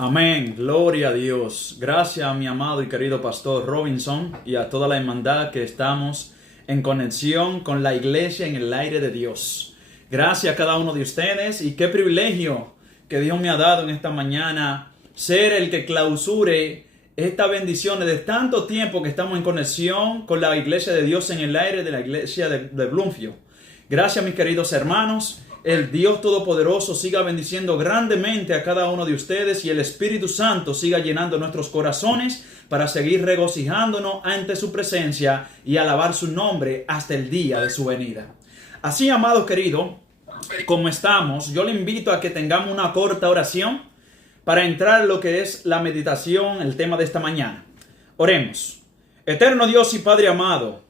Amén, gloria a Dios. Gracias a mi amado y querido pastor Robinson y a toda la hermandad que estamos en conexión con la iglesia en el aire de Dios. Gracias a cada uno de ustedes y qué privilegio que Dios me ha dado en esta mañana ser el que clausure estas bendiciones de tanto tiempo que estamos en conexión con la iglesia de Dios en el aire de la iglesia de Bloomfield. Gracias, mis queridos hermanos. El Dios Todopoderoso siga bendiciendo grandemente a cada uno de ustedes y el Espíritu Santo siga llenando nuestros corazones para seguir regocijándonos ante su presencia y alabar su nombre hasta el día de su venida. Así, amado querido, como estamos, yo le invito a que tengamos una corta oración para entrar en lo que es la meditación, el tema de esta mañana. Oremos. Eterno Dios y Padre amado,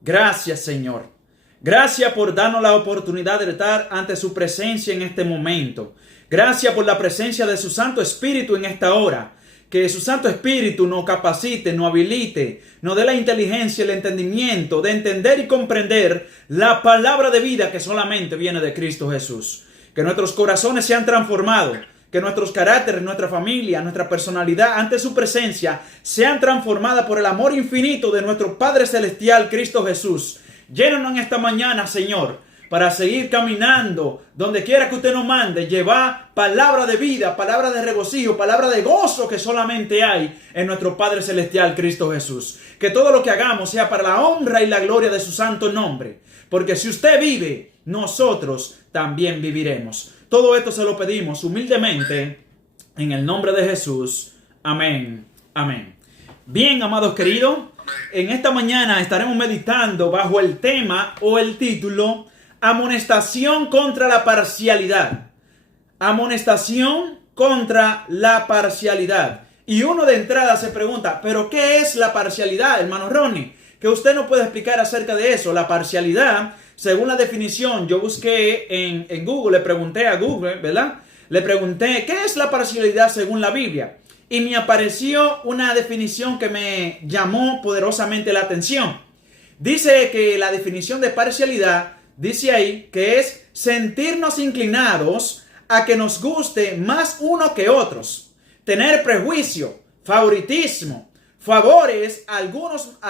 gracias, Señor. Gracias por darnos la oportunidad de estar ante su presencia en este momento. Gracias por la presencia de su Santo Espíritu en esta hora. Que su Santo Espíritu nos capacite, nos habilite, nos dé la inteligencia y el entendimiento de entender y comprender la palabra de vida que solamente viene de Cristo Jesús. Que nuestros corazones sean transformados. Que nuestros caracteres, nuestra familia, nuestra personalidad ante su presencia sean transformadas por el amor infinito de nuestro Padre Celestial, Cristo Jesús. Llénanos en esta mañana, Señor, para seguir caminando donde quiera que usted nos mande, llevar palabra de vida, palabra de regocijo, palabra de gozo que solamente hay en nuestro Padre Celestial, Cristo Jesús. Que todo lo que hagamos sea para la honra y la gloria de su santo nombre. Porque si usted vive, nosotros también viviremos. Todo esto se lo pedimos humildemente en el nombre de Jesús. Amén. Amén. Bien, amados queridos. En esta mañana estaremos meditando bajo el tema o el título Amonestación contra la parcialidad. Amonestación contra la parcialidad. Y uno de entrada se pregunta, ¿pero qué es la parcialidad, hermano Ronnie? Que usted nos puede explicar acerca de eso. La parcialidad, según la definición, yo busqué en Google, le pregunté a Google, ¿verdad? Le pregunté, ¿qué es la parcialidad según la Biblia? Y me apareció una definición que me llamó poderosamente la atención. Dice que la definición de parcialidad, dice ahí, que es sentirnos inclinados a que nos guste más uno que otros. Tener prejuicio, favoritismo, favores a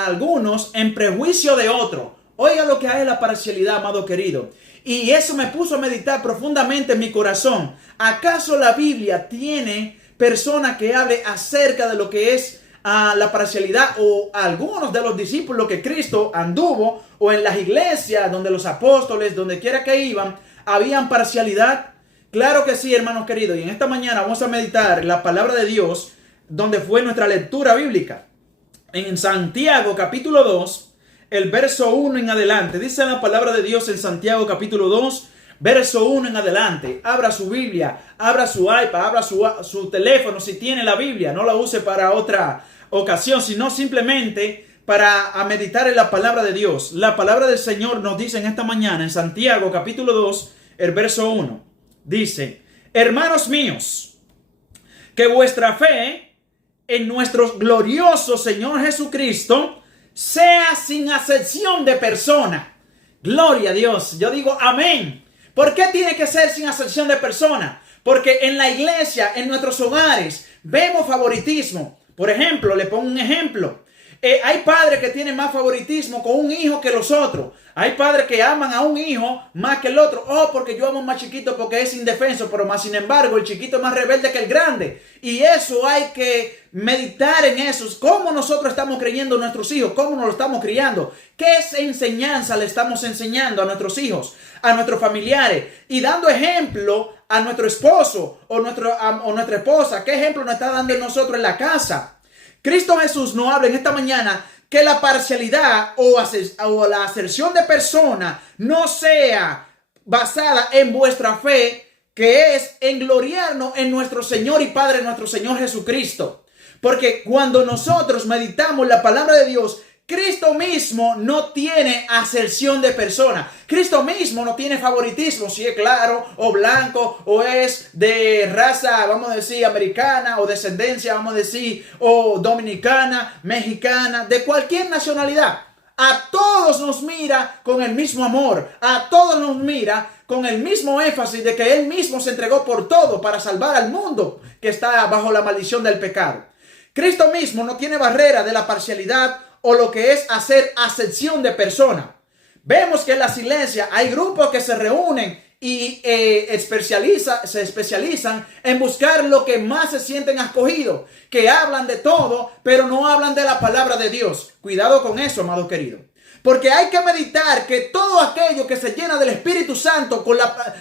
algunos en prejuicio de otro. Oiga lo que hay en la parcialidad, amado querido. Y eso me puso a meditar profundamente en mi corazón. ¿Acaso la Biblia tiene persona que hable acerca de lo que es la parcialidad o algunos de los discípulos que Cristo anduvo o en las iglesias donde los apóstoles, donde quiera que iban, habían parcialidad? Claro que sí, hermanos queridos. Y en esta mañana vamos a meditar la palabra de Dios donde fue nuestra lectura bíblica. En Santiago capítulo 2, el verso 1 en adelante. Dice la palabra de Dios en Santiago capítulo 2, verso 1 en adelante. Abra su Biblia, abra su iPad, abra su teléfono si tiene la Biblia. No la use para otra ocasión, sino simplemente para meditar en la palabra de Dios. La palabra del Señor nos dice en esta mañana, en Santiago capítulo 2, el verso 1. Dice, hermanos míos, que vuestra fe en nuestro glorioso Señor Jesucristo sea sin acepción de persona. Gloria a Dios. Yo digo amén. ¿Por qué tiene que ser sin acepción de persona? Porque en la iglesia, en nuestros hogares, vemos favoritismo. Por ejemplo, le pongo un ejemplo. Hay padres que tienen más favoritismo con un hijo que los otros. Hay padres que aman a un hijo más que el otro. Oh, porque yo amo más chiquito porque es indefenso. Pero más sin embargo, el chiquito es más rebelde que el grande. Y eso hay que meditar en eso. ¿Cómo nosotros estamos creyendo a nuestros hijos? ¿Cómo nos lo estamos criando? ¿Qué enseñanza le estamos enseñando a nuestros hijos? A nuestros familiares? Y dando ejemplo a nuestro esposo o nuestra esposa. ¿Qué ejemplo nos está dando nosotros en la casa? Cristo Jesús nos habla en esta mañana que la parcialidad o la aserción de persona no sea basada en vuestra fe, que es engloriarnos en nuestro Señor y Padre, nuestro Señor Jesucristo. Porque cuando nosotros meditamos la palabra de Dios, Cristo mismo no tiene aserción de persona. Cristo mismo no tiene favoritismo, si es claro o blanco o es de raza, vamos a decir, americana o descendencia, vamos a decir, o dominicana, mexicana, de cualquier nacionalidad. a todos nos mira con el mismo amor, a todos nos mira con el mismo énfasis de que Él mismo se entregó por todo para salvar al mundo que está bajo la maldición del pecado. Cristo mismo no tiene barrera de la parcialidad o lo que es hacer acepción de persona. Vemos que en las iglesias hay grupos que se reúnen y se especializan en buscar lo que más se sienten escogidos, que hablan de todo, pero no hablan de la palabra de Dios. Cuidado con eso, amado querido. Porque hay que meditar que todo aquello que se llena del Espíritu Santo,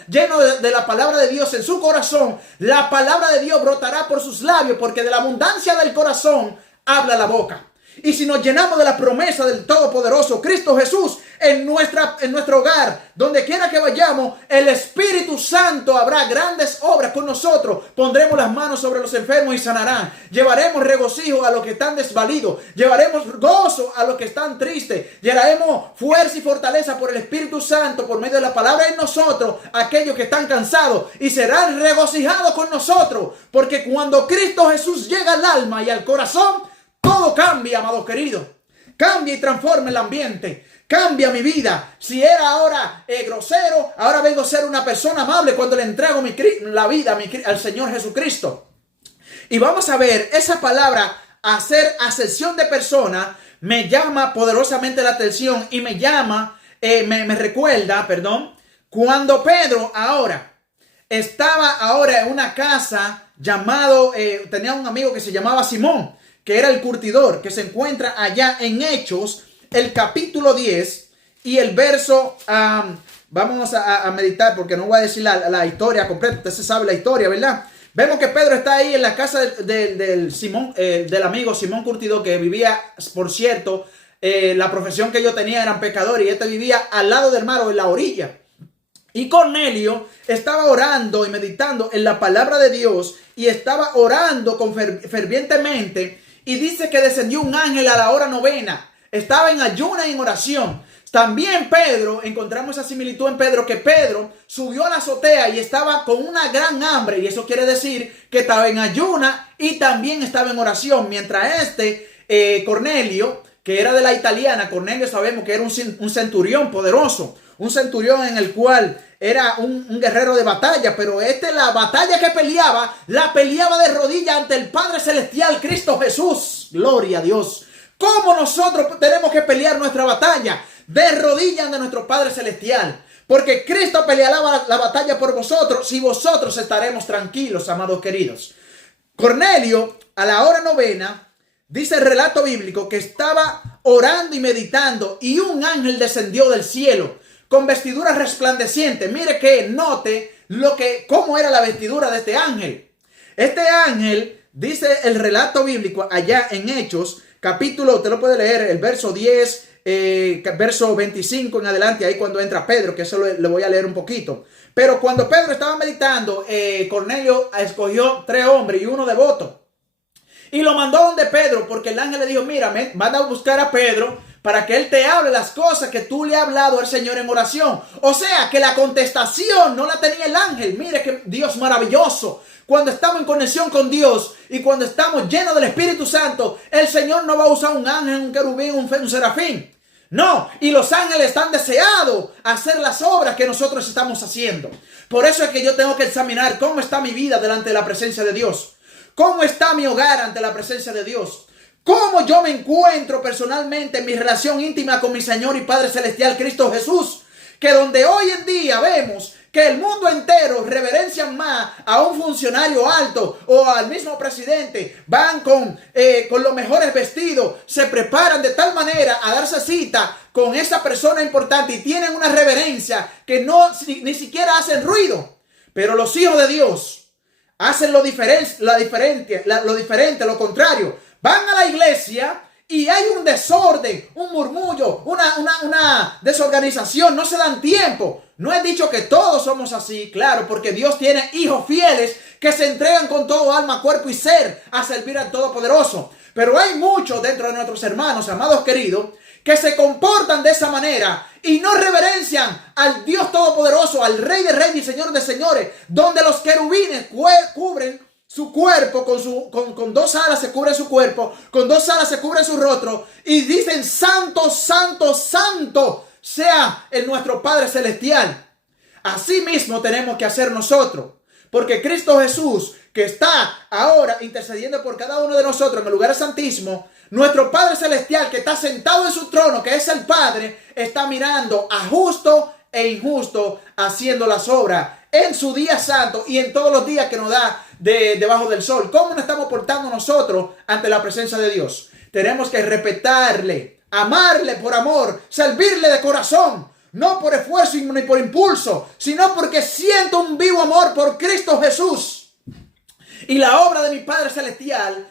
lleno de la palabra de Dios en su corazón, la palabra de Dios brotará por sus labios, porque de la abundancia del corazón habla la boca. Y si nos llenamos de la promesa del Todopoderoso Cristo Jesús en nuestro hogar, donde quiera que vayamos, el Espíritu Santo hará grandes obras con nosotros. Pondremos las manos sobre los enfermos y sanarán. Llevaremos regocijo a los que están desvalidos. Llevaremos gozo a los que están tristes. Llevaremos fuerza y fortaleza por el Espíritu Santo, por medio de la palabra en nosotros, aquellos que están cansados, y serán regocijados con nosotros. Porque cuando Cristo Jesús llega al alma y al corazón, todo cambia, amado querido. Cambia y transforma el ambiente. Cambia mi vida. Si era ahora grosero, ahora vengo a ser una persona amable cuando le entrego la vida al Señor Jesucristo. Y vamos a ver, esa palabra, hacer acepción de persona, me llama poderosamente la atención y me recuerda, cuando Pedro estaba en una casa tenía un amigo que se llamaba Simón, que era el curtidor, que se encuentra allá en Hechos, el capítulo 10 y el verso, vamos a meditar porque no voy a decir la historia completa, usted se sabe la historia, ¿verdad? Vemos que Pedro está ahí en la casa del amigo Simón Curtidor, que vivía, por cierto, la profesión que yo tenía eran pecadores, y este vivía al lado del mar o en la orilla. Y Cornelio estaba orando y meditando en la palabra de Dios, y estaba orando fervientemente. Y dice que descendió un ángel a la hora 9. Estaba en ayuna y en oración. También Pedro, encontramos esa similitud en Pedro, que Pedro subió a la azotea y estaba con una gran hambre. Y eso quiere decir que estaba en ayuna y también estaba en oración. Mientras Cornelio, que era de la italiana, Cornelio sabemos que era un centurión poderoso. Un centurión en el cual era un guerrero de batalla, pero la batalla que la peleaba de rodillas ante el Padre Celestial, Cristo Jesús. Gloria a Dios. ¿Cómo nosotros tenemos que pelear nuestra batalla? De rodillas ante nuestro Padre Celestial. Porque Cristo peleaba la batalla por vosotros, y vosotros estaremos tranquilos, amados queridos. Cornelio, a la hora 9, dice el relato bíblico que estaba orando y meditando, y un ángel descendió del cielo con vestiduras resplandecientes. Mire que note cómo era la vestidura de este ángel. Este ángel, dice el relato bíblico allá en Hechos, capítulo, usted lo puede leer, el verso 10, verso 25 en adelante, ahí cuando entra Pedro, que eso le voy a leer un poquito. Pero cuando Pedro estaba meditando, Cornelio escogió 3 hombres y uno devoto, y lo mandó donde Pedro, porque el ángel le dijo: mira, manda a buscar a Pedro para que él te hable las cosas que tú le has hablado al Señor en oración. O sea, que la contestación no la tenía el ángel. Mire que Dios maravilloso. Cuando estamos en conexión con Dios y cuando estamos llenos del Espíritu Santo, el Señor no va a usar un ángel, un querubín, un serafín. No, y los ángeles están deseados hacer las obras que nosotros estamos haciendo. Por eso es que yo tengo que examinar cómo está mi vida delante de la presencia de Dios. Cómo está mi hogar ante la presencia de Dios. Cómo yo me encuentro personalmente en mi relación íntima con mi Señor y Padre Celestial Cristo Jesús. Que donde hoy en día vemos que el mundo entero reverencia más a un funcionario alto o al mismo presidente, van con los mejores vestidos, se preparan de tal manera a darse cita con esa persona importante y tienen una reverencia que ni siquiera hacen ruido. Pero los hijos de Dios hacen lo diferente, lo contrario. Van a la iglesia y hay un desorden, un murmullo, una desorganización, no se dan tiempo. No he dicho que todos somos así, claro, porque Dios tiene hijos fieles que se entregan con todo alma, cuerpo y ser a servir al Todopoderoso. Pero hay muchos dentro de nuestros hermanos, amados queridos, que se comportan de esa manera y no reverencian al Dios Todopoderoso, al Rey de Reyes y Señor de Señores, donde los querubines cubren su cuerpo, con dos alas se cubre su cuerpo, con dos alas se cubre su rostro y dicen: santo, santo, santo sea el nuestro Padre Celestial. Así mismo tenemos que hacer nosotros, porque Cristo Jesús, que está ahora intercediendo por cada uno de nosotros en el lugar santísimo, nuestro Padre Celestial, que está sentado en su trono, que es el Padre, está mirando a justo e injusto, haciendo las obras en su día santo y en todos los días que nos da debajo del sol. ¿Cómo nos estamos portando nosotros ante la presencia de Dios? Tenemos que respetarle, amarle por amor, servirle de corazón, no por esfuerzo ni por impulso, sino porque siento un vivo amor por Cristo Jesús. Y la obra de mi Padre Celestial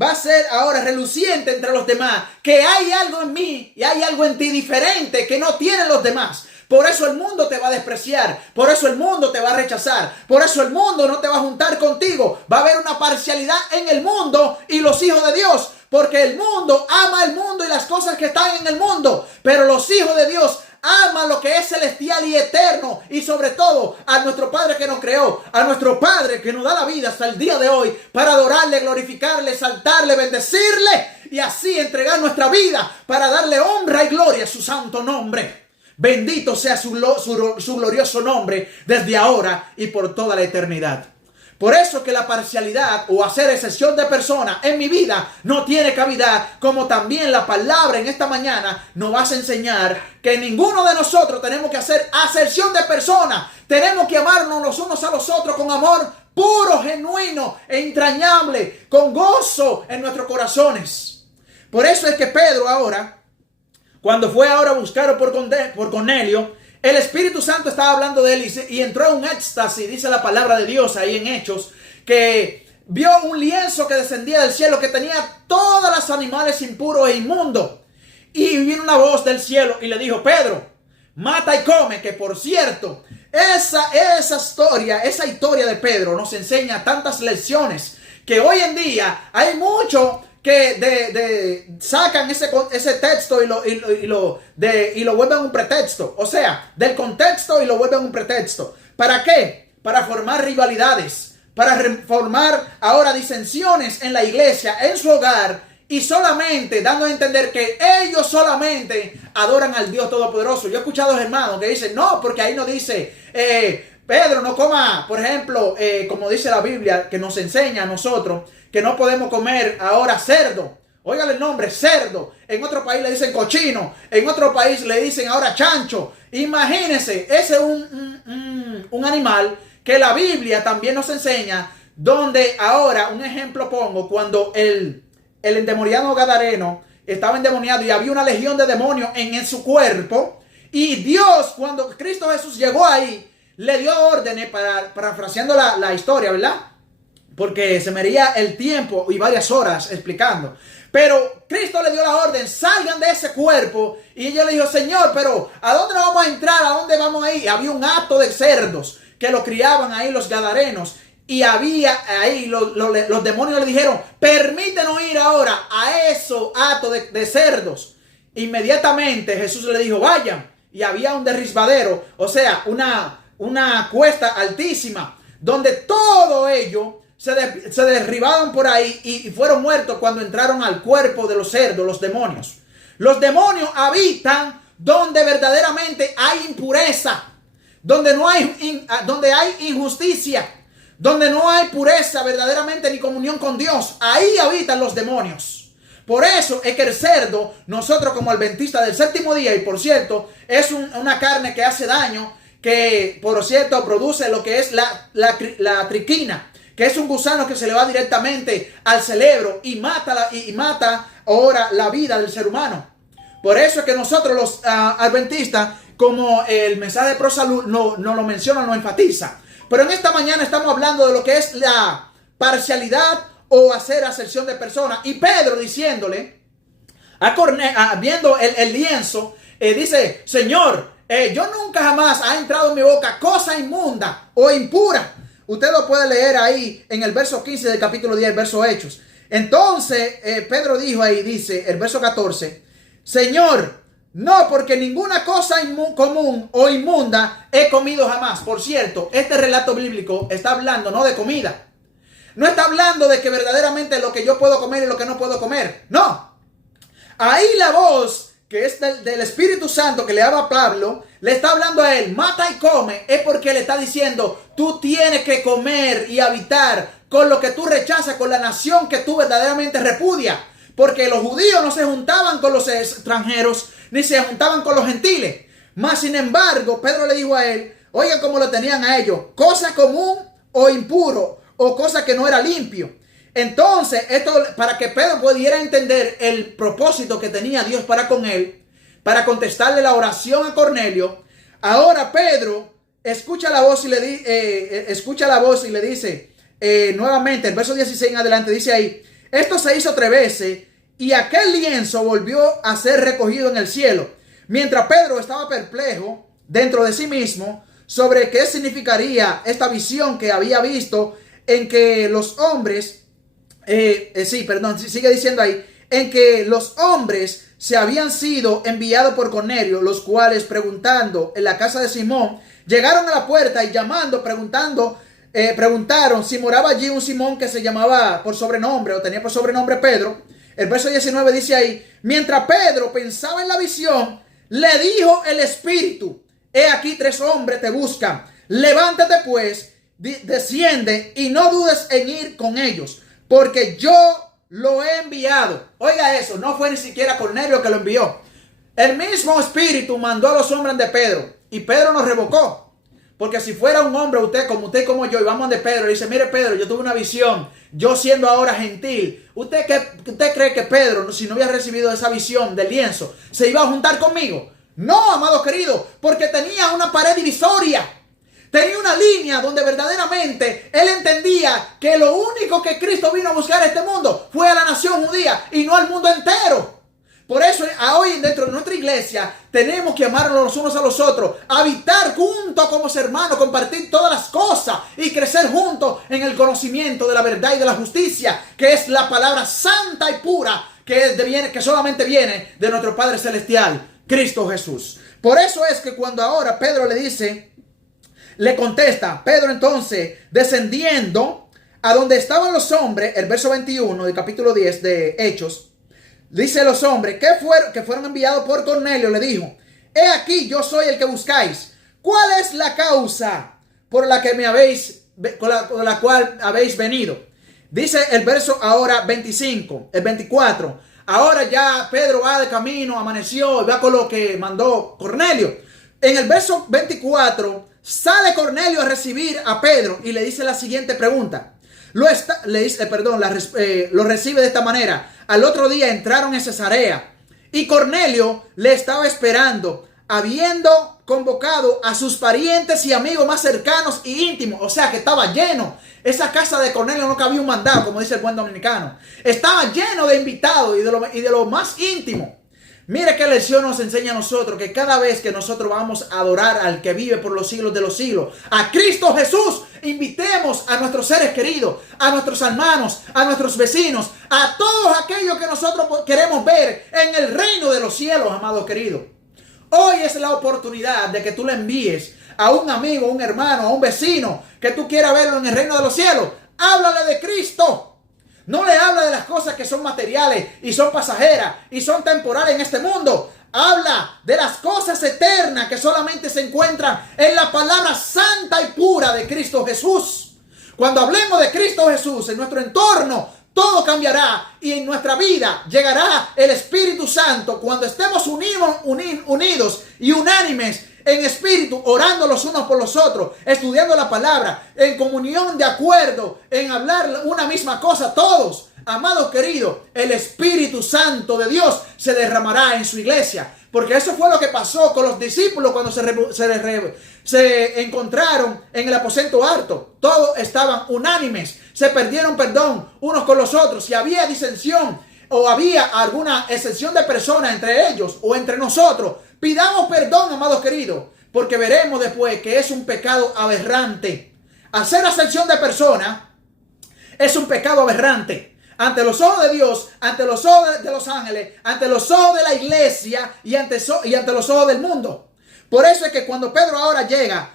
va a ser ahora reluciente entre los demás, que hay algo en mí y hay algo en ti diferente que no tienen los demás. Por eso el mundo te va a despreciar, por eso el mundo te va a rechazar, por eso el mundo no te va a juntar contigo. Va a haber una parcialidad en el mundo y los hijos de Dios, porque el mundo ama el mundo y las cosas que están en el mundo, pero los hijos de Dios aman lo que es celestial y eterno, y sobre todo a nuestro Padre que nos creó, a nuestro Padre que nos da la vida hasta el día de hoy para adorarle, glorificarle, exaltarle, bendecirle y así entregar nuestra vida para darle honra y gloria a su santo nombre. Bendito sea su glorioso nombre desde ahora y por toda la eternidad. Por eso que la parcialidad o hacer excepción de persona en mi vida no tiene cabida, como también la palabra en esta mañana nos va a enseñar que ninguno de nosotros tenemos que hacer acepción de persona. Tenemos que amarnos los unos a los otros con amor puro, genuino e entrañable, con gozo en nuestros corazones. Por eso es que Pedro ahora, cuando fue ahora a buscar por Cornelio, el Espíritu Santo estaba hablando de él y entró en un éxtasis, dice la palabra de Dios ahí en Hechos, que vio un lienzo que descendía del cielo que tenía todos los animales impuros e inmundos. Y vino una voz del cielo y le dijo: Pedro, mata y come. Que por cierto, esa historia de Pedro nos enseña tantas lecciones, que hoy en día hay mucho que sacan ese texto y lo vuelven un pretexto. O sea, del contexto y lo vuelven un pretexto. ¿Para qué? Para formar rivalidades, para formar ahora disensiones en la iglesia, en su hogar, y solamente dando a entender que ellos solamente adoran al Dios Todopoderoso. Yo he escuchado hermanos que dicen: no, porque ahí no dice Pedro, no coma, por ejemplo, como dice la Biblia, que nos enseña a nosotros que no podemos comer ahora cerdo. Óigale el nombre, cerdo. En otro país le dicen cochino. En otro país le dicen ahora chancho. Imagínense, ese es un animal que la Biblia también nos enseña, donde ahora, un ejemplo pongo, cuando el endemoniado gadareno estaba endemoniado y había una legión de demonios en su cuerpo, y Dios, cuando Cristo Jesús llegó ahí, le dio órdenes, parafraseando la historia, ¿verdad? Porque se me iría el tiempo y varias horas explicando. Pero Cristo le dio la orden: salgan de ese cuerpo. Y ella le dijo: Señor, pero ¿a dónde nos vamos a entrar? ¿A dónde vamos a ir? Había un hato de cerdos que lo criaban ahí los gadarenos. Y había ahí, los demonios le dijeron: permítenos ir ahora a esos hatos de cerdos. Inmediatamente Jesús le dijo: vayan. Y había un derrisbadero, o sea, una cuesta altísima, donde todo ello se derribaron por ahí y fueron muertos cuando entraron al cuerpo de los cerdos, los demonios. Los demonios habitan donde verdaderamente hay impureza, donde hay injusticia, donde no hay pureza verdaderamente ni comunión con Dios. Ahí habitan los demonios. Por eso es que el cerdo, nosotros como adventistas del séptimo día, y por cierto, es una carne que hace daño, que por cierto produce lo que es la triquina, que es un gusano que se le va directamente al cerebro y mata ahora la vida del ser humano. Por eso es que nosotros los adventistas, como el mensaje de ProSalud no lo menciona, no enfatiza. Pero en esta mañana estamos hablando de lo que es la parcialidad o hacer acepción de personas. Y Pedro diciéndole viendo el lienzo, dice: Señor, yo nunca jamás ha entrado en mi boca cosa inmunda o impura. Usted lo puede leer ahí en el verso 15 del capítulo 10, verso Hechos. Entonces Pedro dijo ahí, dice el verso 14: Señor, no, porque ninguna cosa común o inmunda he comido jamás. Por cierto, este relato bíblico está hablando no de comida, No está hablando de que verdaderamente lo que yo puedo comer y lo que no puedo comer. No. Ahí la voz que es del Espíritu Santo que le habla a Pablo, le está hablando a él, mata y come, es porque le está diciendo, tú tienes que comer y habitar con lo que tú rechazas, con la nación que tú verdaderamente repudias. Porque los judíos no se juntaban con los extranjeros, ni se juntaban con los gentiles. Mas, sin embargo, Pedro le dijo a él, oigan cómo lo tenían a ellos, cosa común o impuro, o cosa que no era limpio. Entonces, esto para que Pedro pudiera entender el propósito que tenía Dios para con él, para contestarle la oración a Cornelio, ahora Pedro escucha la voz y le dice nuevamente, el verso 16 en adelante, dice ahí, esto se hizo 3 veces y aquel lienzo volvió a ser recogido en el cielo. Mientras Pedro estaba perplejo dentro de sí mismo sobre qué significaría esta visión que había visto en que los hombres, sigue diciendo ahí, en que los hombres se habían sido enviados por Cornelio, los cuales preguntando en la casa de Simón, llegaron a la puerta y llamando, preguntaron si moraba allí un Simón que se llamaba por sobrenombre o tenía por sobrenombre Pedro. El verso 19 dice ahí, mientras Pedro pensaba en la visión, le dijo el Espíritu, he aquí 3 hombres te buscan, levántate pues, desciende y no dudes en ir con ellos, porque yo lo he enviado. Oiga eso, no fue ni siquiera Cornelio que lo envió. El mismo Espíritu mandó a los hombres de Pedro y Pedro nos revocó. Porque si fuera un hombre, usted y como yo, y vamos de Pedro y dice, mire Pedro, yo tuve una visión, yo siendo ahora gentil, ¿usted cree que Pedro, si no hubiera recibido esa visión del lienzo, se iba a juntar conmigo? No, amados queridos, porque tenía una pared divisoria. Tenía una línea donde verdaderamente él entendía que lo único que Cristo vino a buscar a este mundo fue a la nación judía y no al mundo entero. Por eso hoy dentro de nuestra iglesia tenemos que amarnos los unos a los otros, habitar juntos como hermanos, compartir todas las cosas y crecer juntos en el conocimiento de la verdad y de la justicia, que es la palabra santa y pura que solamente viene de nuestro Padre Celestial, Cristo Jesús. Por eso es que cuando ahora Pedro le contesta, Pedro entonces descendiendo a donde estaban los hombres, el verso 21 del capítulo 10 de Hechos, dice los hombres que fueron enviados por Cornelio, le dijo, he aquí yo soy el que buscáis. ¿Cuál es la causa por la que con la cual habéis venido? Dice el verso ahora 25, el 24. Ahora ya Pedro va de camino, amaneció y va con lo que mandó Cornelio. En el verso 24 sale Cornelio a recibir a Pedro y le dice la siguiente pregunta. Lo recibe de esta manera. Al otro día entraron en Cesarea y Cornelio le estaba esperando, habiendo convocado a sus parientes y amigos más cercanos y íntimos. O sea que estaba lleno. Esa casa de Cornelio no cabía un mandado, como dice el buen dominicano. Estaba lleno de invitados y de lo más íntimo. Mire qué lección nos enseña a nosotros, que cada vez que nosotros vamos a adorar al que vive por los siglos de los siglos, a Cristo Jesús, invitemos a nuestros seres queridos, a nuestros hermanos, a nuestros vecinos, a todos aquellos que nosotros queremos ver en el reino de los cielos, amados queridos. Hoy es la oportunidad de que tú le envíes a un amigo, a un hermano, a un vecino que tú quieras verlo en el reino de los cielos. Háblale de Cristo. No le habla de las cosas que son materiales y son pasajeras y son temporales en este mundo. Habla de las cosas eternas que solamente se encuentran en la palabra santa y pura de Cristo Jesús. Cuando hablemos de Cristo Jesús en nuestro entorno, todo cambiará y en nuestra vida llegará el Espíritu Santo cuando estemos unidos y unánimes en espíritu, orando los unos por los otros, estudiando la palabra, en comunión de acuerdo, en hablar una misma cosa todos. Amados queridos, el Espíritu Santo de Dios se derramará en su iglesia. Porque eso fue lo que pasó con los discípulos cuando se encontraron en el aposento alto. Todos estaban unánimes, se perdieron perdón unos con los otros. Si había disensión o había alguna excepción de personas entre ellos o entre nosotros, pidamos perdón, amados queridos, porque veremos después que es un pecado aberrante. Hacer acepción de personas es un pecado aberrante. Ante los ojos de Dios, ante los ojos de los ángeles, ante los ojos de la iglesia y ante los ojos del mundo. Por eso es que cuando Pedro ahora llega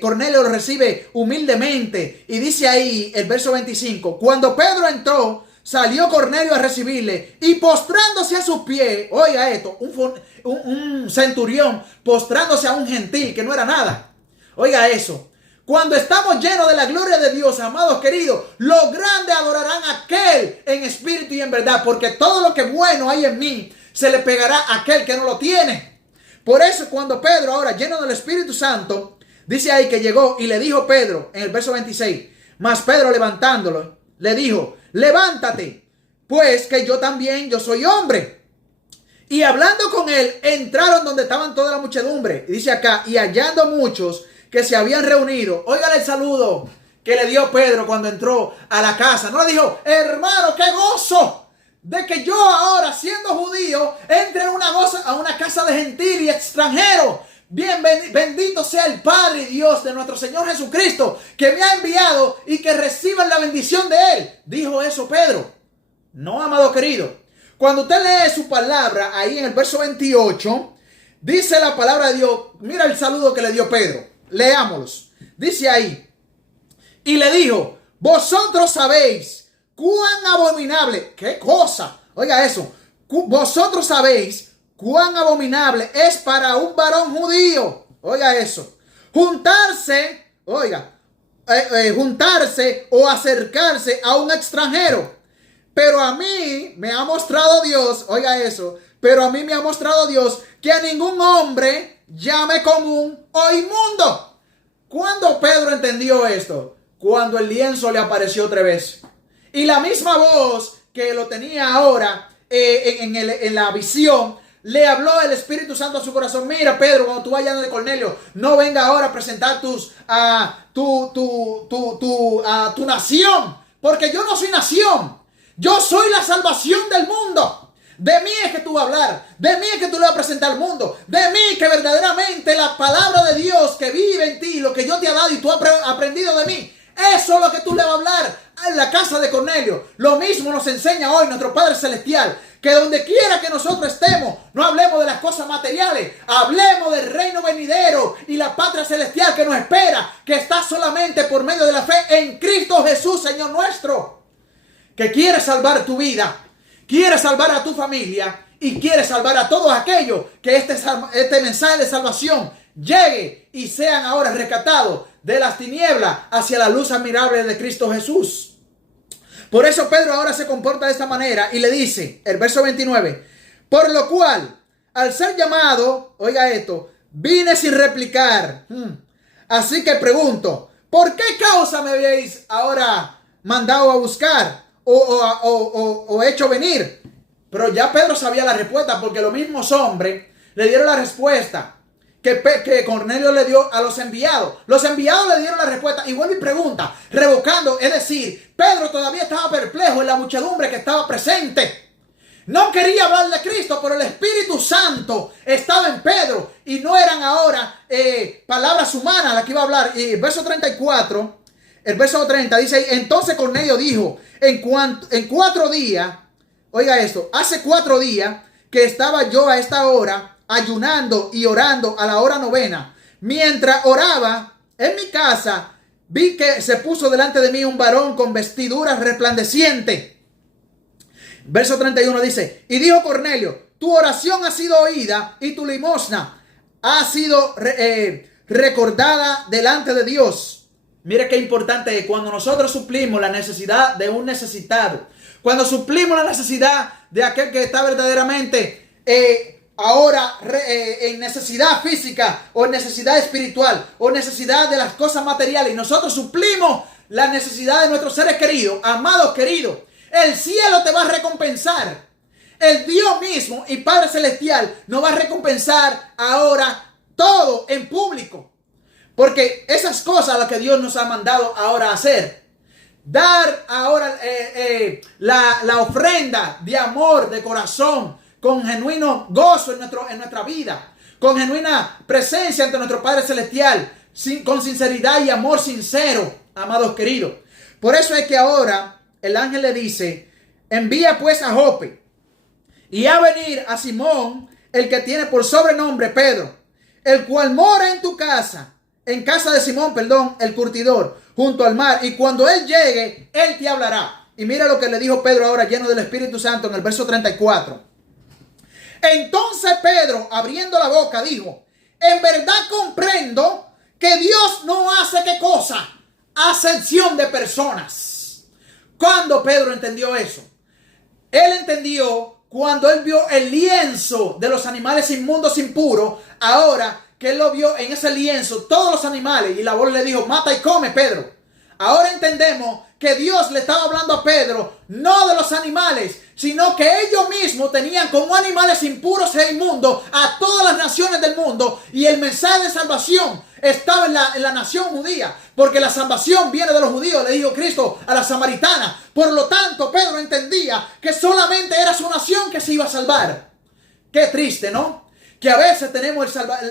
Cornelio lo recibe humildemente. Y dice ahí el verso 25: cuando Pedro entró, salió Cornelio a recibirle y postrándose a sus pies, oiga esto, un centurión postrándose a un gentil que no era nada. Oiga eso. Cuando estamos llenos de la gloria de Dios, amados queridos, los grandes adorarán a aquel en espíritu y en verdad, porque todo lo que bueno hay en mí se le pegará a aquel que no lo tiene. Por eso cuando Pedro, ahora lleno del Espíritu Santo, dice ahí que llegó y le dijo Pedro en el verso 26, mas Pedro levantándolo, le dijo: levántate, pues que yo también, yo soy hombre. Y hablando con él, entraron donde estaban toda la muchedumbre. Y dice acá, y hallando muchos que se habían reunido, oigan el saludo que le dio Pedro cuando entró a la casa. No le dijo: hermano, qué gozo de que yo ahora, siendo judío, entre a una casa de gentil y extranjero. Bendito sea el Padre y Dios de nuestro Señor Jesucristo, que me ha enviado y que reciban la bendición de Él. Dijo eso Pedro. No, amado querido. Cuando usted lee su palabra, ahí en el verso 28, dice la palabra de Dios. Mira el saludo que le dio Pedro. Leámoslos. Dice ahí: y le dijo: vosotros sabéis cuán abominable, qué cosa, oiga eso, vosotros sabéis cuán abominable es para un varón judío, oiga eso, juntarse o acercarse a un extranjero. Pero a mí me ha mostrado Dios, oiga eso, pero a mí me ha mostrado Dios que a ningún hombre llame común o inmundo. ¿Cuándo Pedro entendió esto? Cuando el lienzo le apareció 3 veces. Y la misma voz que lo tenía ahora en la visión, le habló el Espíritu Santo a su corazón: mira, Pedro, cuando tú vayas de Cornelio, no venga ahora a presentar tu nación, porque yo no soy nación, yo soy la salvación del mundo. De mí es que tú vas a hablar, de mí es que tú le vas a presentar al mundo, de mí que verdaderamente la palabra de Dios que vive en ti, lo que yo te he dado y tú has aprendido de mí, eso es lo que tú le vas a hablar en la casa de Cornelio. Lo mismo nos enseña hoy nuestro Padre Celestial, que donde quiera que nosotros estemos, no hablemos de las cosas materiales, hablemos del reino venidero y la patria celestial que nos espera, que está solamente por medio de la fe en Cristo Jesús, Señor nuestro, que quiere salvar tu vida, quiere salvar a tu familia y quiere salvar a todos aquellos que este mensaje de salvación llegue y sean ahora rescatados de las tinieblas hacia la luz admirable de Cristo Jesús. Por eso Pedro ahora se comporta de esta manera y le dice, el verso 29, por lo cual, al ser llamado, oiga esto, vine sin replicar. Así que pregunto, ¿por qué causa me habéis ahora mandado a buscar o hecho venir? Pero ya Pedro sabía la respuesta, porque los mismos hombres le dieron la respuesta que Cornelio le dio a los enviados. Los enviados le dieron la respuesta y vuelve y pregunta, revocando, es decir, Pedro todavía estaba perplejo en la muchedumbre que estaba presente. No quería hablar de Cristo, pero el Espíritu Santo estaba en Pedro y no eran ahora palabras humanas las que iba a hablar. Y el verso 34, el verso 30 dice, entonces Cornelio dijo, en 4 días, oiga esto, hace 4 días que estaba yo a esta hora ayunando y orando a la hora 9. Mientras oraba en mi casa, vi que se puso delante de mí un varón con vestiduras resplandecientes. Verso 31 dice, y dijo Cornelio, tu oración ha sido oída y tu limosna ha sido recordada delante de Dios. Mire qué importante es cuando nosotros suplimos la necesidad de un necesitado, cuando suplimos la necesidad de aquel que está verdaderamente ahora en necesidad física o en necesidad espiritual o necesidad de las cosas materiales, y nosotros suplimos la necesidad de nuestros seres queridos, amados queridos, el cielo te va a recompensar. El Dios mismo y Padre Celestial nos va a recompensar ahora todo en público, porque esas cosas las que Dios nos ha mandado ahora a hacer, dar ahora la ofrenda de amor, de corazón, con genuino gozo en nuestra vida, con genuina presencia ante nuestro Padre Celestial, con sinceridad y amor sincero, amados queridos. Por eso es que ahora el ángel le dice, envía pues a Jope y a venir a Simón, el que tiene por sobrenombre Pedro, el cual mora en tu casa, en casa de Simón, el curtidor, junto al mar, y cuando él llegue, él te hablará. Y mira lo que le dijo Pedro ahora, lleno del Espíritu Santo, en el verso 34. Entonces Pedro, abriendo la boca, dijo: en verdad comprendo que Dios no hace ¿qué cosa? Acepción de personas. ¿Cuándo Pedro entendió eso? Él entendió cuando él vio el lienzo de los animales inmundos impuros. Ahora que él lo vio en ese lienzo, todos los animales, y la voz le dijo: mata y come, Pedro. Ahora entendemos que Dios le estaba hablando a Pedro no de los animales, sino que ellos mismos tenían como animales impuros e inmundos a todas las naciones del mundo, y el mensaje de salvación estaba en la nación judía, porque la salvación viene de los judíos, le dijo Cristo a la samaritana. Por lo tanto, Pedro entendía que solamente era su nación que se iba a salvar. Qué triste, ¿no? Que a veces tenemos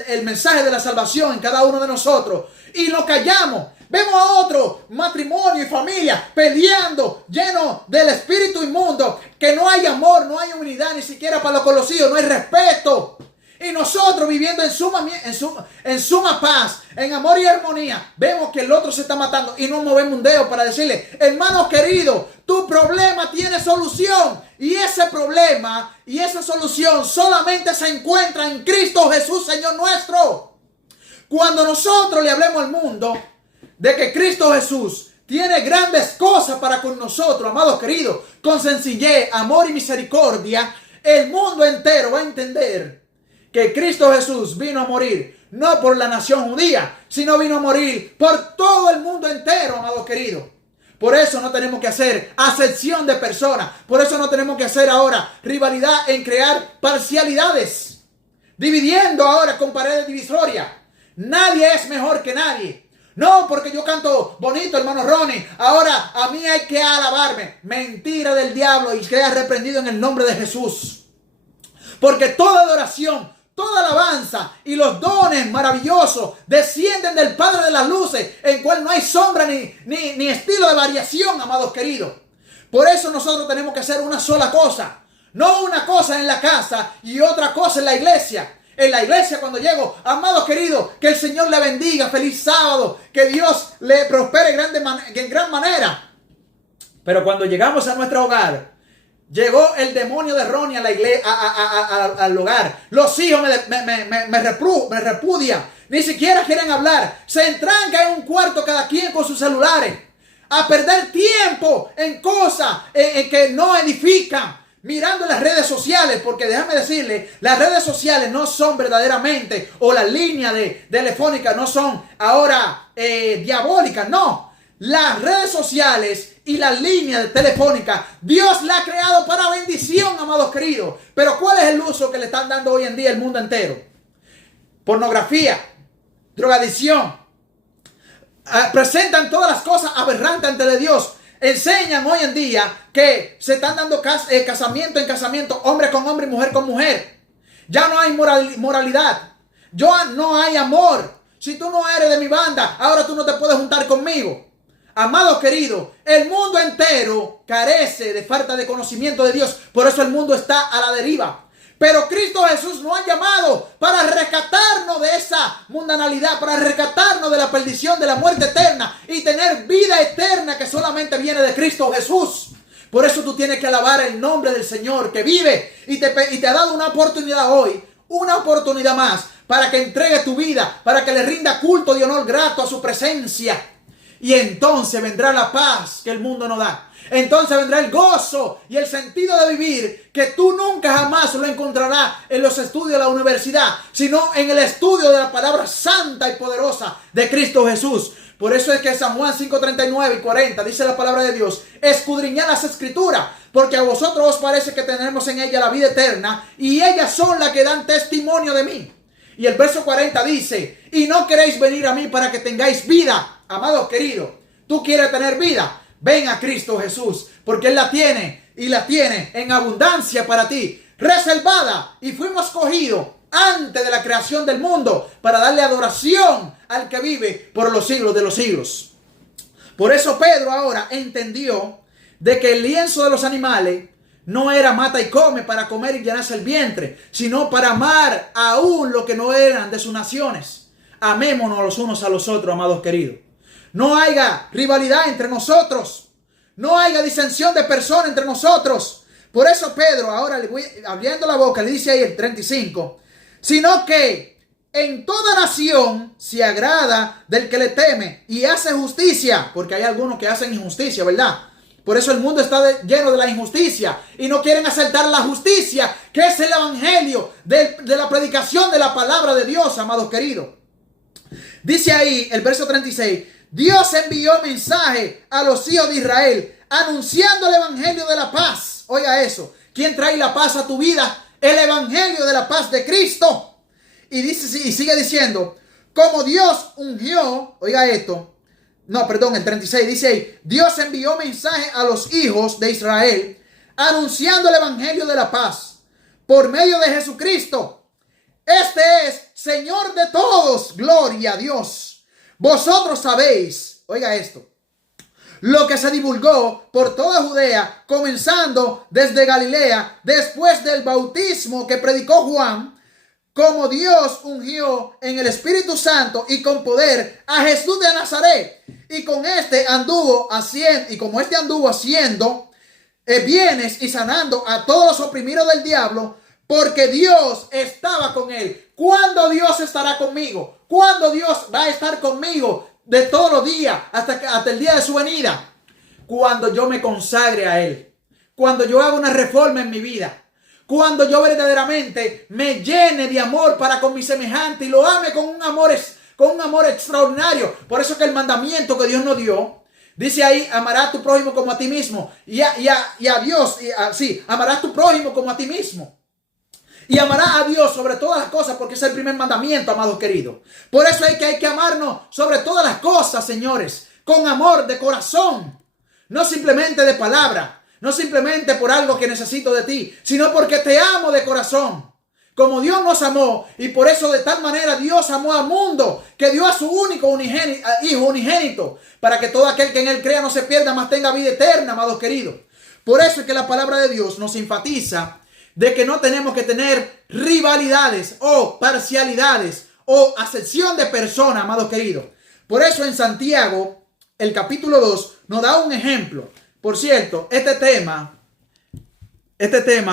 el mensaje de la salvación en cada uno de nosotros y lo callamos. Vemos a otro matrimonio y familia peleando, lleno del espíritu inmundo, que no hay amor, no hay unidad, ni siquiera para los conocidos, no hay respeto. Y nosotros viviendo en suma paz, en amor y armonía, vemos que el otro se está matando y no movemos un dedo para decirle: hermano querido, tu problema tiene solución. Y ese problema y esa solución solamente se encuentra en Cristo Jesús, Señor nuestro. Cuando nosotros le hablemos al mundo de que Cristo Jesús tiene grandes cosas para con nosotros, amados queridos, con sencillez, amor y misericordia, el mundo entero va a entender que Cristo Jesús vino a morir no por la nación judía, sino vino a morir por todo el mundo entero, amados queridos. Por eso no tenemos que hacer acepción de personas. Por eso no tenemos que hacer ahora rivalidad en crear parcialidades, dividiendo ahora con paredes divisorias. Nadie es mejor que nadie. No, porque yo canto bonito, hermano Ronnie, ahora a mí hay que alabarme. Mentira del diablo, y sea reprendido en el nombre de Jesús. Porque toda adoración, toda alabanza y los dones maravillosos descienden del Padre de las luces, en cual no hay sombra ni estilo de variación, amados queridos. Por eso nosotros tenemos que hacer una sola cosa. No una cosa en la casa y otra cosa en la iglesia. En la iglesia, cuando llego, amados queridos, que el Señor le bendiga, feliz sábado, que Dios le prospere en gran manera. Pero cuando llegamos a nuestro hogar, llegó el demonio de Ronnie a la iglesia, al hogar. Los hijos me repudian. Ni siquiera quieren hablar. Se entranca en un cuarto cada quien con sus celulares, a perder tiempo en cosas que no edifican, mirando las redes sociales. Porque déjame decirle, las redes sociales no son verdaderamente, o las líneas telefónicas no son ahora diabólicas. No, las redes sociales y las líneas telefónicas, Dios la ha creado para bendición, amados queridos. Pero ¿cuál es el uso que le están dando hoy en día el mundo entero? Pornografía, drogadicción, presentan todas las cosas aberrantes ante de Dios. Enseñan hoy en día que se están dando casamiento en casamiento, hombre con hombre y mujer con mujer. Ya no hay moralidad, ya no hay amor. Si tú no eres de mi banda, ahora tú no te puedes juntar conmigo. Amados queridos, el mundo entero carece de falta de conocimiento de Dios. Por eso el mundo está a la deriva. Pero Cristo Jesús nos ha llamado para rescatarnos de esa mundanalidad, para rescatarnos de la perdición, de la muerte eterna, y tener vida eterna que solamente viene de Cristo Jesús. Por eso tú tienes que alabar el nombre del Señor que vive y te ha dado una oportunidad hoy, una oportunidad más, para que entregue tu vida, para que le rinda culto de honor grato a su presencia. Y entonces vendrá la paz que el mundo no da. Entonces vendrá el gozo y el sentido de vivir que tú nunca jamás lo encontrarás en los estudios de la universidad, sino en el estudio de la palabra santa y poderosa de Cristo Jesús. Por eso es que San Juan 5:39 y 40 dice la palabra de Dios: escudriñad las escrituras, porque a vosotros os parece que tenemos en ella la vida eterna, y ellas son las que dan testimonio de mí. Y el verso 40 dice: y no queréis venir a mí para que tengáis vida. Amados queridos, tú quieres tener vida, ven a Cristo Jesús, porque Él la tiene, y la tiene en abundancia para ti, reservada, y fuimos escogidos antes de la creación del mundo para darle adoración al que vive por los siglos de los siglos. Por eso Pedro ahora entendió de que el lienzo de los animales no era mata y come para comer y llenarse el vientre, sino para amar aún lo que no eran de sus naciones. amémonos los unos a los otros, amados queridos. No haya rivalidad entre nosotros. No haya disensión de personas entre nosotros. Por eso Pedro, ahora le voy abriendo la boca, le dice ahí el 35, sino que en toda nación se agrada del que le teme y hace justicia, porque hay algunos que hacen injusticia, ¿verdad? Por eso el mundo está lleno de la injusticia y no quieren aceptar la justicia, que es el evangelio de la predicación de la palabra de Dios, amados queridos. Dice ahí el verso 36, Dios envió mensaje a los hijos de Israel anunciando el evangelio de la paz. Oiga eso, ¿quién trae la paz a tu vida? El evangelio de la paz de Cristo. Y dice, y sigue diciendo, como Dios ungió, oiga esto, no, perdón, el 36 dice ahí, Dios envió mensaje a los hijos de Israel anunciando el evangelio de la paz por medio de Jesucristo. Este es Señor de todos, gloria a Dios. Vosotros sabéis, oiga esto, lo que se divulgó por toda Judea, comenzando desde Galilea, después del bautismo que predicó Juan, como Dios ungió en el Espíritu Santo y con poder a Jesús de Nazaret, y con este anduvo haciendo, y como este anduvo haciendo bienes y sanando a todos los oprimidos del diablo, porque Dios estaba con él. ¿Cuándo Dios estará conmigo? ¿Cuándo Dios va a estar conmigo? De todos los días hasta el día de su venida. Cuando yo me consagre a Él. Cuando yo haga una reforma en mi vida. Cuando yo verdaderamente me llene de amor para con mi semejante y lo ame con un amor extraordinario. Por eso que el mandamiento que Dios nos dio, dice ahí, amarás a tu prójimo como a ti mismo. Y a Dios, amarás a tu prójimo como a ti mismo. Y amarás a Dios sobre todas las cosas, porque es el primer mandamiento, amados queridos. Por eso hay que amarnos sobre todas las cosas, señores, con amor de corazón. No simplemente de palabra, no simplemente por algo que necesito de ti, sino porque te amo de corazón. Como Dios nos amó, y por eso de tal manera Dios amó al mundo, que dio a su único hijo unigénito, para que todo aquel que en él crea no se pierda, mas tenga vida eterna, amados queridos. Por eso es que la palabra de Dios nos enfatiza de que no tenemos que tener rivalidades o parcialidades o acepción de personas, amados queridos. Por eso en Santiago, el capítulo 2, nos da un ejemplo. Por cierto, este tema,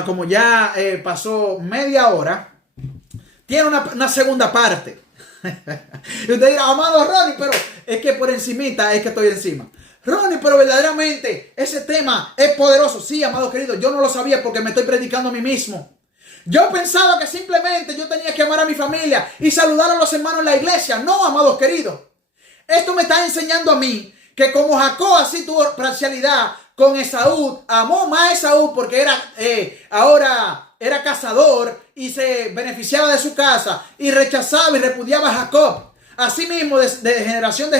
como ya pasó media hora, tiene una segunda parte. Y usted dirá, amado Ronnie, pero es que por encimita es que estoy encima. Ronnie, pero verdaderamente ese tema es poderoso. Sí, amados queridos, yo no lo sabía porque me estoy predicando a mí mismo. Yo pensaba que simplemente yo tenía que amar a mi familia y saludar a los hermanos en la iglesia. No, amados queridos. Esto me está enseñando a mí que como Jacob así tuvo parcialidad con Esaú, amó más a Esaú porque ahora era cazador y se beneficiaba de su casa y rechazaba y repudiaba a Jacob. Asimismo, de generación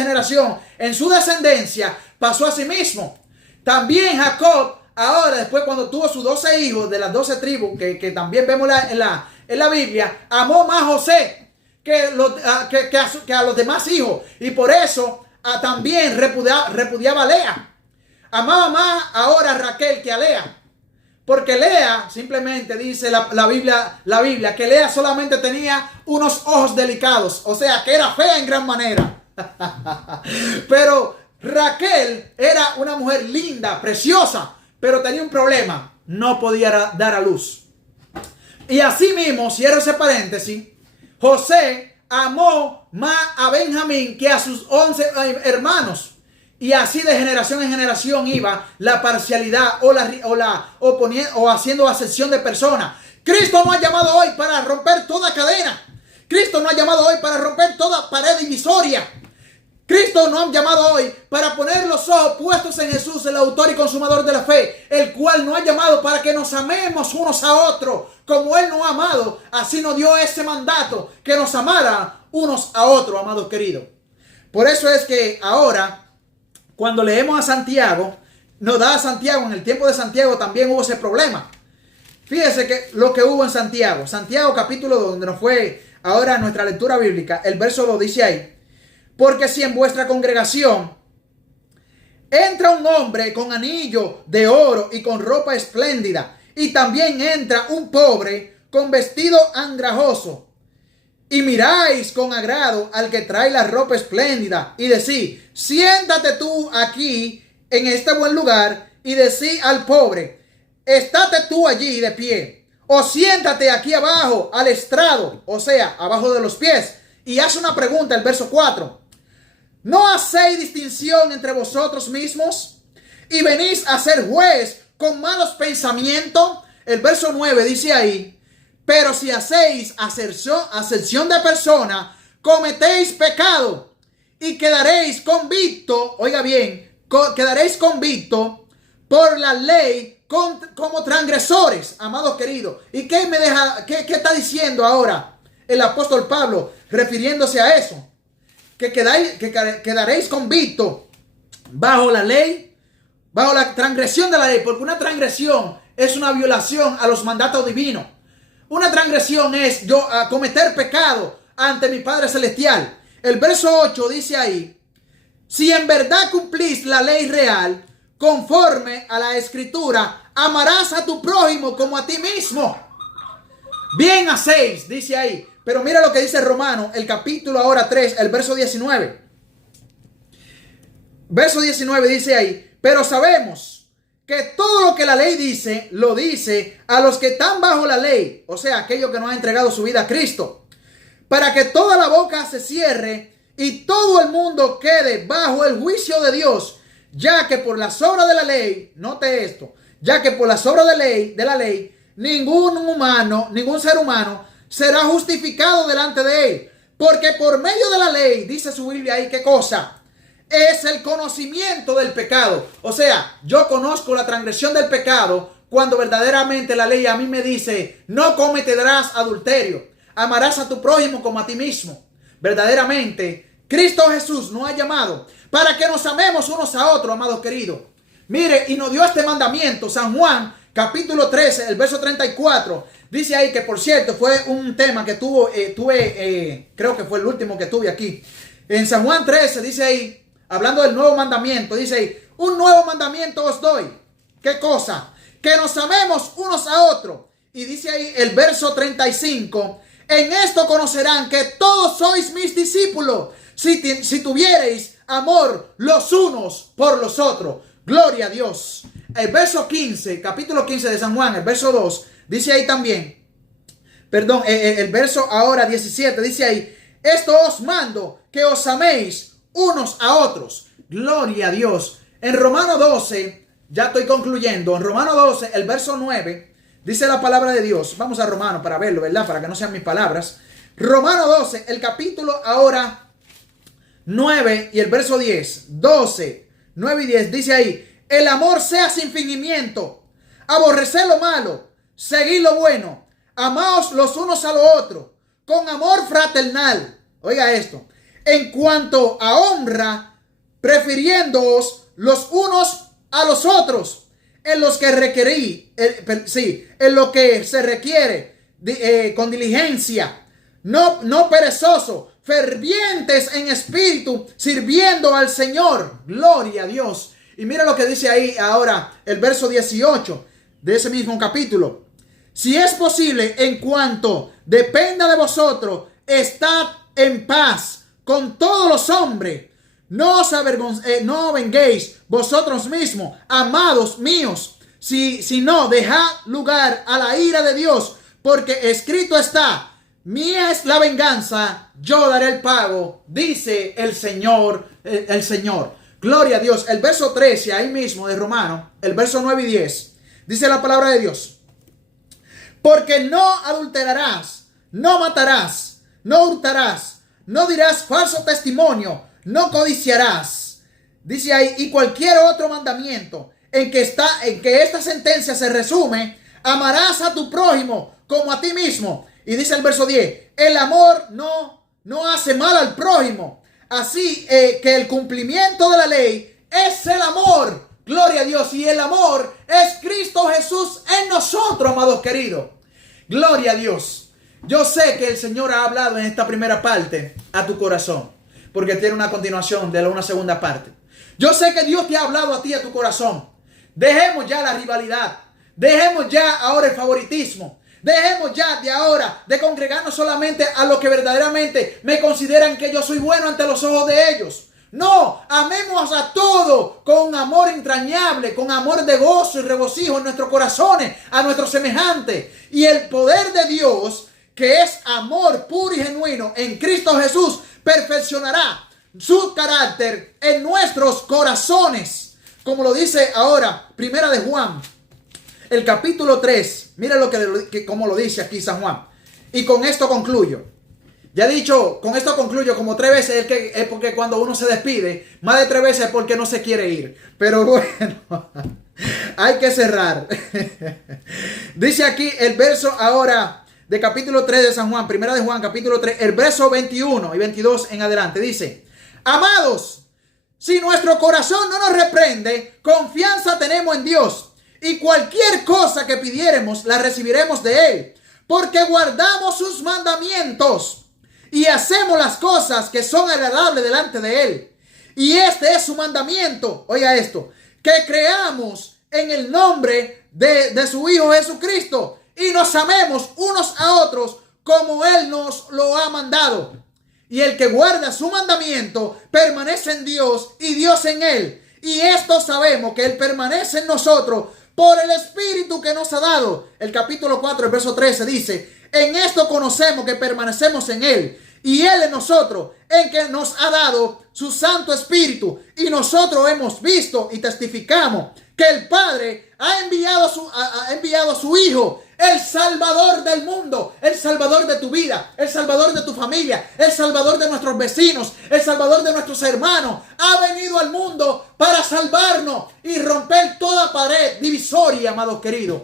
en su descendencia pasó a sí mismo. También Jacob, ahora después cuando tuvo sus 12 hijos de las 12 tribus, que también vemos en la Biblia, amó más a José que a los demás hijos. Y por eso también repudiaba a Lea. Amaba más ahora a Raquel que a Lea. Porque Lea, simplemente dice la Biblia, que Lea solamente tenía unos ojos delicados. O sea, que era fea en gran manera. Pero Raquel era una mujer linda, preciosa, pero tenía un problema. No podía dar a luz. Y así mismo, cierro ese paréntesis, José amó más a Benjamín que a sus 11 hermanos. Y así de generación en generación iba la parcialidad o haciendo acepción de personas. Cristo nos ha llamado hoy para romper toda cadena. Cristo nos ha llamado hoy para romper toda pared divisoria. Cristo nos ha llamado hoy para poner los ojos puestos en Jesús, el autor y consumador de la fe, el cual nos ha llamado para que nos amemos unos a otros. Como Él nos ha amado, así nos dio ese mandato, que nos amara unos a otros, amados queridos. Por eso es que ahora, cuando leemos a Santiago, nos da a Santiago, en el tiempo de Santiago también hubo ese problema. Fíjese que lo que hubo en Santiago. Santiago capítulo 2, donde nos fue ahora nuestra lectura bíblica, el verso 2 dice ahí: porque si en vuestra congregación entra un hombre con anillo de oro y con ropa espléndida, y también entra un pobre con vestido andrajoso, y miráis con agrado al que trae la ropa espléndida y decís, siéntate tú aquí en este buen lugar, y decís al pobre, estate tú allí de pie, o siéntate aquí abajo al estrado, o sea, abajo de los pies. Y hace una pregunta, el verso 4. ¿No hacéis distinción entre vosotros mismos y venís a ser juez con malos pensamientos? El verso 9 dice ahí, pero si hacéis acepción de persona, cometéis pecado y quedaréis convicto, oiga bien, quedaréis convicto por la ley como transgresores, amados queridos. ¿Y qué qué está diciendo ahora el apóstol Pablo refiriéndose a eso? Que quedaréis convictos bajo la ley, bajo la transgresión de la ley, porque una transgresión es una violación a los mandatos divinos. Una transgresión es yo cometer pecado ante mi Padre Celestial. El verso 8 dice ahí, si en verdad cumplís la ley real, conforme a la Escritura, amarás a tu prójimo como a ti mismo. Bien hacéis, dice ahí. Pero mira lo que dice Romanos, el capítulo ahora 3, el verso 19. Verso 19 dice ahí, pero sabemos que todo lo que la ley dice, lo dice a los que están bajo la ley, o sea, aquellos que no han entregado su vida a Cristo, para que toda la boca se cierre y todo el mundo quede bajo el juicio de Dios, ya que por las obras de la ley, note esto, ya que por las obras de la ley, ningún ser humano será justificado delante de él, porque por medio de la ley, dice su Biblia ahí, ¿qué cosa? Es el conocimiento del pecado. O sea, yo conozco la transgresión del pecado cuando verdaderamente la ley a mí me dice, no cometerás adulterio, amarás a tu prójimo como a ti mismo. Verdaderamente, Cristo Jesús nos ha llamado para que nos amemos unos a otros, amados queridos. Mire, y nos dio este mandamiento, San Juan, capítulo 13, el verso 34. Dice ahí que, por cierto, fue un tema que creo que fue el último que tuve aquí. En San Juan 13 dice ahí, hablando del nuevo mandamiento, dice ahí, un nuevo mandamiento os doy. ¿Qué cosa? Que nos amemos unos a otros. Y dice ahí el verso 35, en esto conocerán que todos sois mis discípulos, si tuviereis amor los unos por los otros. Gloria a Dios. El verso 15, capítulo 15 de San Juan, el verso 2, dice ahí también, el verso ahora 17, dice ahí, esto os mando, que os améis unos a otros. Gloria a Dios. En Romano 12, ya estoy concluyendo, en Romano 12, el verso 9, dice la palabra de Dios. Vamos a Romano para verlo, ¿verdad? Para que no sean mis palabras. Romano 12, el capítulo ahora 9 y el verso 10. 12, 9 y 10, dice ahí, el amor sea sin fingimiento, aborreced lo malo, seguid lo bueno, amaos los unos a los otros, con amor fraternal. Oiga esto. En cuanto a honra, prefiriéndoos los unos a los otros, en los que en lo que se requiere con diligencia, no perezoso, fervientes en espíritu, sirviendo al Señor. Gloria a Dios. Y mira lo que dice ahí ahora el verso 18 de ese mismo capítulo. Si es posible, en cuanto dependa de vosotros, estad en paz con todos los hombres. No venguéis vosotros mismos, amados míos, sino dejad lugar a la ira de Dios, porque escrito está, mía es la venganza, yo daré el pago, dice el Señor, el Señor. Gloria a Dios. El verso 13, ahí mismo de Romano, el verso 9 y 10, dice la palabra de Dios, porque no adulterarás, no matarás, no hurtarás, no dirás falso testimonio, no codiciarás. Dice ahí, y cualquier otro mandamiento en que esta sentencia se resume, amarás a tu prójimo como a ti mismo. Y dice el verso 10, el amor no hace mal al prójimo. Así que el cumplimiento de la ley es el amor. Gloria a Dios. Y el amor es Cristo Jesús en nosotros, amados queridos. Gloria a Dios. Yo sé que el Señor ha hablado en esta primera parte a tu corazón, porque tiene una continuación de una segunda parte. Yo sé que Dios te ha hablado a ti, a tu corazón. Dejemos ya la rivalidad. Dejemos ya ahora el favoritismo. Dejemos ya de ahora de congregarnos solamente a los que verdaderamente me consideran que yo soy bueno ante los ojos de ellos. No, amemos a todo con un amor entrañable, con amor de gozo y regocijo en nuestros corazones, a nuestros semejantes. Y el poder de Dios, que es amor puro y genuino en Cristo Jesús, perfeccionará su carácter en nuestros corazones. Como lo dice ahora, Primera de Juan, el capítulo 3. Mira como lo dice aquí San Juan. Y con esto concluyo. Ya he dicho, con esto concluyo como 3 veces, es porque cuando uno se despide, más de 3 veces es porque no se quiere ir. Pero bueno, hay que cerrar. Dice aquí el verso ahora de capítulo 3 de San Juan, Primera de Juan, capítulo 3, el verso 21 y 22 en adelante. Dice: amados, si nuestro corazón no nos reprende, confianza tenemos en Dios. Y cualquier cosa que pidiéremos, la recibiremos de Él. Porque guardamos sus mandamientos y hacemos las cosas que son agradables delante de Él. Y este es su mandamiento, oiga esto, que creamos en el nombre de su Hijo Jesucristo y nos amemos unos a otros como Él nos lo ha mandado. Y el que guarda su mandamiento permanece en Dios y Dios en Él. Y esto sabemos, que Él permanece en nosotros por el Espíritu que nos ha dado. El capítulo 4, el verso 13 dice: en esto conocemos que permanecemos en Él y Él en nosotros, en que nos ha dado su Santo Espíritu. Y nosotros hemos visto y testificamos que el Padre ha enviado a su Hijo, el Salvador del mundo, el Salvador de tu vida, el Salvador de tu familia, el Salvador de nuestros vecinos, el Salvador de nuestros hermanos. Ha venido al mundo para salvarnos y romper toda pared divisoria, amados queridos.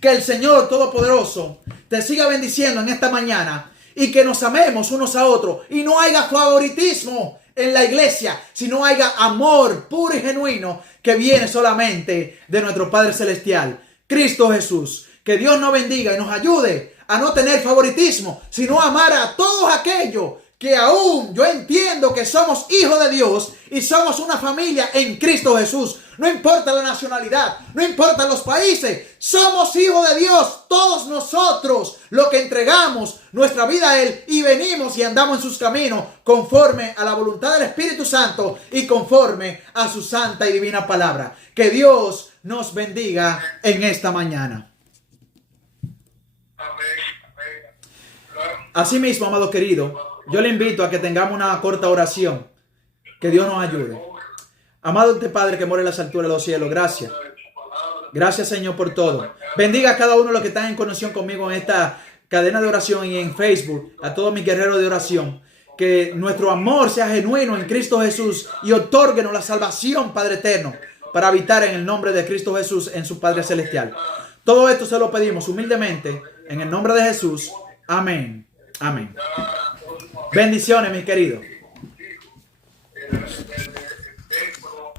Que el Señor Todopoderoso te siga bendiciendo en esta mañana y que nos amemos unos a otros y no haya favoritismo en la iglesia, sino haya amor puro y genuino que viene solamente de nuestro Padre Celestial, Cristo Jesús. Que Dios nos bendiga y nos ayude a no tener favoritismo, sino amar a todos aquellos que aún yo entiendo que somos hijos de Dios y somos una familia en Cristo Jesús. No importa la nacionalidad, no importa los países, somos hijos de Dios, todos nosotros, lo que entregamos nuestra vida a Él y venimos y andamos en sus caminos conforme a la voluntad del Espíritu Santo y conforme a su santa y divina palabra. Que Dios nos bendiga en esta mañana. Asimismo, amado querido, yo le invito a que tengamos una corta oración. Que Dios nos ayude. Amado Padre que mora en las alturas de los cielos, gracias. Gracias, Señor, por todo. Bendiga a cada uno de los que están en conexión conmigo en esta cadena de oración y en Facebook, a todos mis guerreros de oración. Que nuestro amor sea genuino en Cristo Jesús y otórguenos la salvación, Padre eterno, para habitar en el nombre de Cristo Jesús en su Padre Celestial. Todo esto se lo pedimos humildemente en el nombre de Jesús. Amén. Amén. Bendiciones, mis queridos.